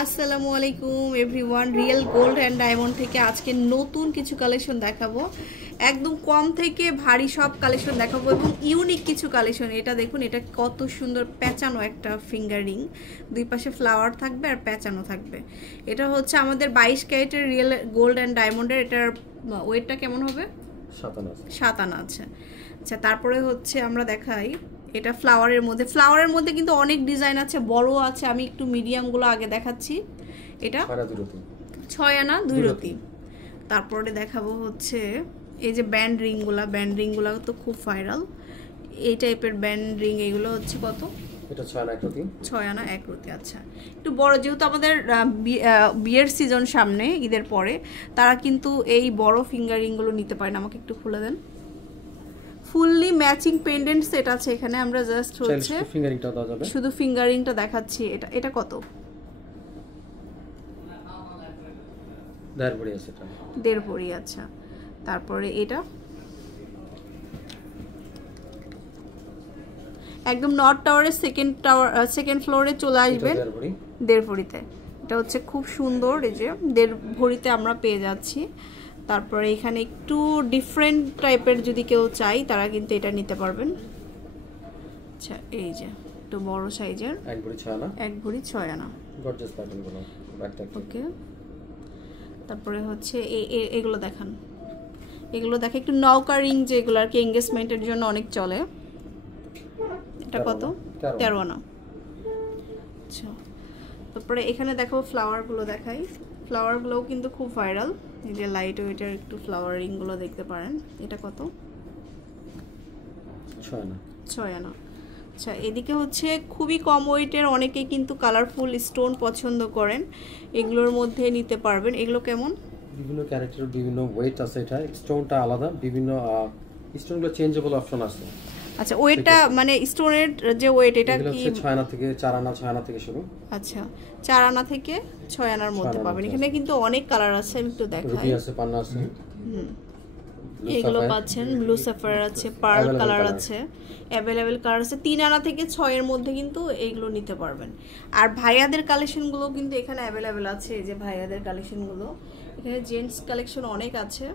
আসসালামু আলাইকুম everyone, real gold and diamond থেকে আজকে নতুন কিছু কালেকশন দেখাবো। একদম কম থেকে ভারী সব কালেকশন দেখাবো এবং ইউনিক কিছু কালেকশন। এটা দেখুন, এটা কত সুন্দর প্যাঁচানো একটা ফিঙ্গার রিং, দুই পাশে ফ্লাওয়ার থাকবে আর প্যাঁচানো থাকবে। এটা হচ্ছে আমাদের 22 ক্যারেটের রিয়েল গোল্ড অ্যান্ড ডায়মন্ডের। এটার ওয়েটটা কেমন হবে? 7 আনা আছে। আচ্ছা, তারপরে হচ্ছে আমরা দেখাই এটা ফ্লাওয়ারের মধ্যে কিন্তু অনেক ডিজাইন আছে, বড় আছে। আমি একটু মিডিয়ামগুলো আগে দেখাচ্ছি। এটা 6 আনা 2 রতি। তারপরে দেখাবো হচ্ছে এই যে ব্যান্ড রিংগুলো তো খুব ভাইরাল, এই টাইপের ব্যান্ড রিং। এগুলো হচ্ছে কত? এটা 6 আনা 1 রতি। আচ্ছা, একটু বড়, যেহেতু আমাদের বিয়ের সিজন সামনে, ঈদের পরে, তারা কিন্তু এই বড় ফিঙ্গার রিংগুলো নিতে পারেন। আমাকে একটু খুলে দেন। ফুললি ম্যাচিং পেন্ডেন্ট সেট আছে এখানে। আমরা জাস্ট হচ্ছে ফিঙ্গারিংটা দাও যাবে, শুধু ফিঙ্গারিংটা দেখাচ্ছি। এটা কত? 1.5 ভরি আছে এটা, 1.5 ভরি। আচ্ছা, তারপরে এটা একদম নর্থ টাওয়ারের সেকেন্ড ফ্লোরে চলে আসবেন 1.5 ভরিতে। এটা হচ্ছে খুব সুন্দর, এই যে 1.5 ভরিতে আমরা পেয়ে যাচ্ছি। তারপরে এখানে একটু ডিফারেন্ট টাইপের যদি কেউ চাই, তারা কিন্তু এটা নিতে পারবেন। আচ্ছা, এই যে একটু বড় সাইজের 1 ভরি 6 আনা, 1 ভরি 6 আনা। গর্জিয়াস প্যাটার্নগুলো ব্যাকটা। ওকে, তারপরে হচ্ছে এগুলো দেখান। এগুলো দেখে একটু নৌকা রিং, যেগুলো আর কি এঙ্গেজমেন্টের জন্য অনেক চলে। এটা কত? 13 আনা। আচ্ছা, তারপরে এখানে দেখো ফ্লাওয়ারগুলো দেখাই। ফ্লাওয়ারগুলোও কিন্তু খুব ভাইরাল। এই যে লাইট ওয়েটের একটু ফ্লাওয়ার রিংগুলো দেখতে পারেন। এটা কত? 6 আনা। আচ্ছা, এদিকে হচ্ছে খুবই কম ওয়েটের, অনেকে কিন্তু কালারফুল স্টোন পছন্দ করেন, এগুলোর মধ্যে নিতে পারবেন। এগুলো কেমন? বিভিন্ন ক্যারেক্টার, বিভিন্ন ওয়েট আছে। এটা স্টোনটা আলাদা, বিভিন্ন স্টোনগুলো চেঞ্জেবল অপশন আছে। আচ্ছা, ওয়েটটা মানে স্টোনের যে ওয়েট, এটা কি 6 আনা থেকে 4 আনা, 6 আনা থেকে শুরু। আচ্ছা, 4 আনা থেকে 6 আনার মধ্যে পাবেন। এখানে কিন্তু অনেক কালার আছে, আমি একটু দেখাই। রুবি আছে, পান্না আছে, এগুলো পাচ্ছেন। ব্লু সাফায়ার আছে, পার্ল কালার আছে, অ্যাভেলেবেল কালার আছে। 3 আনা থেকে 6 এর মধ্যে কিন্তু এইগুলো নিতে পারবেন। আর ভাইয়াদের কালেকশনগুলো কিন্তু এখানে অ্যাভেলেবেল আছে। এই যে ভাইয়াদের কালেকশনগুলো, এখানে জেন্টস কালেকশন অনেক আছে।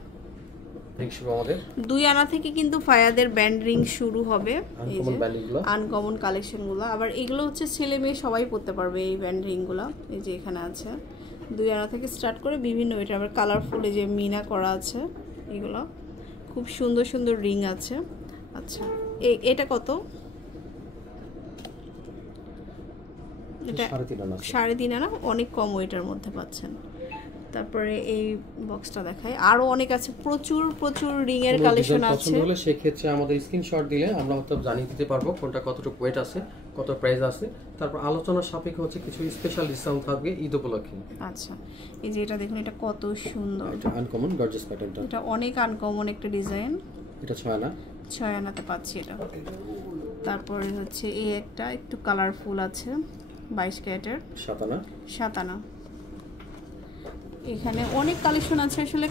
2 আনা থেকে কিন্তু ভাইয়াদের ব্যান্ড রিং শুরু হবে। এই যে আনকমন কালেকশনগুলো, আবার এগুলো হচ্ছে ছেলে মেয়ে সবাই পরতে পারবে এই ব্যান্ড রিংগুলো। এই যে এখানে আছে 2 আনা থেকে স্টার্ট করে বিভিন্ন ওয়েট, আবার কালারফুল এই যে মিনা করা আছে। এগুলো খুব সুন্দর সুন্দর রিং আছে। আচ্ছা, এটা কত? এটা 3.5 আনা, অনেক কম ওয়েটের মধ্যে পাচ্ছেন। তারপরে এই বক্সটা দেখাই, আরো অনেক আছে, প্রচুর প্রচুর রিং এর কালেকশন আছে। পছন্দ হলে সেক্ষেত্রে আমাদের স্ক্রিনশট দিলে আমরা হয়তো জানিয়ে দিতে পারবো কোনটা কতটুকু ওয়েট আছে, কত প্রাইস আছে। তারপর আলোচনার সাপেক্ষে হচ্ছে কিছু স্পেশাল ডিসকাউন্ট থাকবে ঈদ উপলক্ষে। আচ্ছা, এই যে এটা দেখুন, এটা কত সুন্দর, এটা আনকমন গর্জিয়াস প্যাটার্নটা। এটা অনেক আনকমন একটা ডিজাইন। এটা 6 আনা, 6 আনাতে পাচ্ছি এটা। তারপরে হচ্ছে এই একটা একটু কালারফুল আছে, 22 ক্যারেটের 7 আনা। এখানে অনেক কালেকশন আছে, আসলে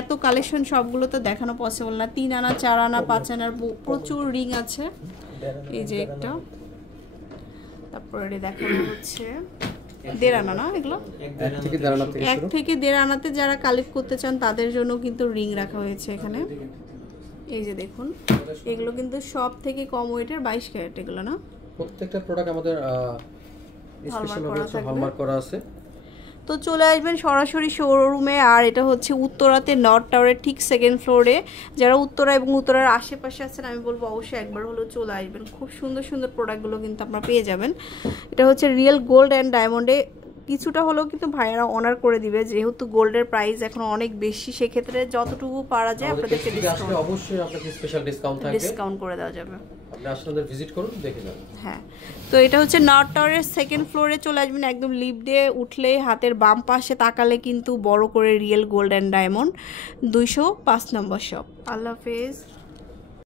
এত কালেকশন সবগুলো তো দেখানো পসিবল না। 3 আনা, 4 আনা, 5 আনার প্রচুর রিং আছে। এই যে একটা, তারপরে দেখানো হচ্ছে 1.5 আনা না, এগুলো 1 থেকে 1.5 আনাতে যারা কালেক্ট করতে চান তাদের জন্য কিন্তু রিং রাখা হয়েছে এখানে। এই যে দেখুন, এগুলো কিন্তু সব থেকে কম ওয়েটের 22 ক্যারেট। এগুলো না, প্রত্যেকটা প্রোডাক্ট আমাদের স্পেশাল ভাবে হলমার্ক করা আছে। তো চলে আসবেন সরাসরি শোরুমে। আর এটা হচ্ছে উত্তরাতে নর্থ টাওয়ারের ঠিক 2nd ফ্লোরে। যারা উত্তরা এবং উত্তরার আশেপাশে আছেন, আমি বলবো অবশ্যই একবার হলেও চলে আসবেন। খুব সুন্দর সুন্দর প্রোডাক্টগুলো কিন্তু আপনারা পেয়ে যাবেন। এটা হচ্ছে রিয়েল গোল্ড অ্যান্ড ডায়মন্ডে কিছুটা হলেও কিন্তু ভাইয়ারা অনার করে দিবে, যেহেতু গোল্ডের প্রাইস এখন অনেক বেশি। সেক্ষেত্রে যতটুকু পারা যায় আপনাদেরকে অবশ্যই আপনাকে স্পেশাল ডিসকাউন্ট করে দেওয়া যাবে। আপনি আসলে ভিজিট করুন, দেখে যাবেন। হ্যাঁ, তো এটা হচ্ছে নর্থ টাওয়ারের 2nd ফ্লোরে চলে আসবেন। একদম লিফট দিয়ে উঠলে হাতের বাম পাশে তাকালে কিন্তু বড় করে real gold and diamond 205 number shop. আল্লাহ হাফেজ।